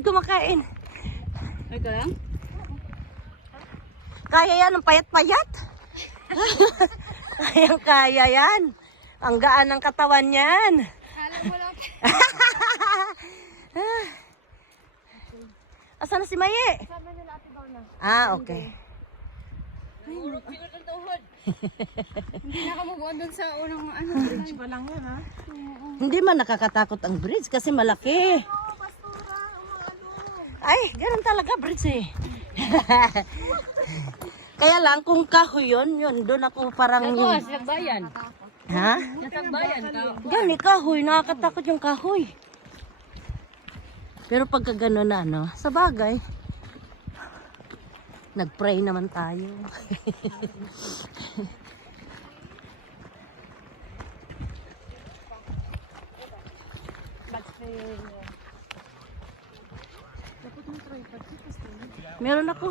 Kumakain. Ito lang? Kaya yan, ang payat-payat. Kaya yan. Ang gaan ng katawan yan. Alam mo lang. Asan na si Maye? Sabi nila ate daw na. Ah, okay. Urot pinot ang tuhod. Hindi na ka mabuhan dun sa unang ano. Bridge pa lang yan ha? Hindi man nakakatakot ang bridge kasi malaki. Ay, ganun talaga bridge eh. Kaya lang kung kahoy yun, doon ako parang yung... Sa bayan. Ha? Sa bayan ka. Gani kahoy, nakakatakot yung kahoy. Pero pagka gano'n na ano, sa bagay, nag-pray naman tayo. Meron ako.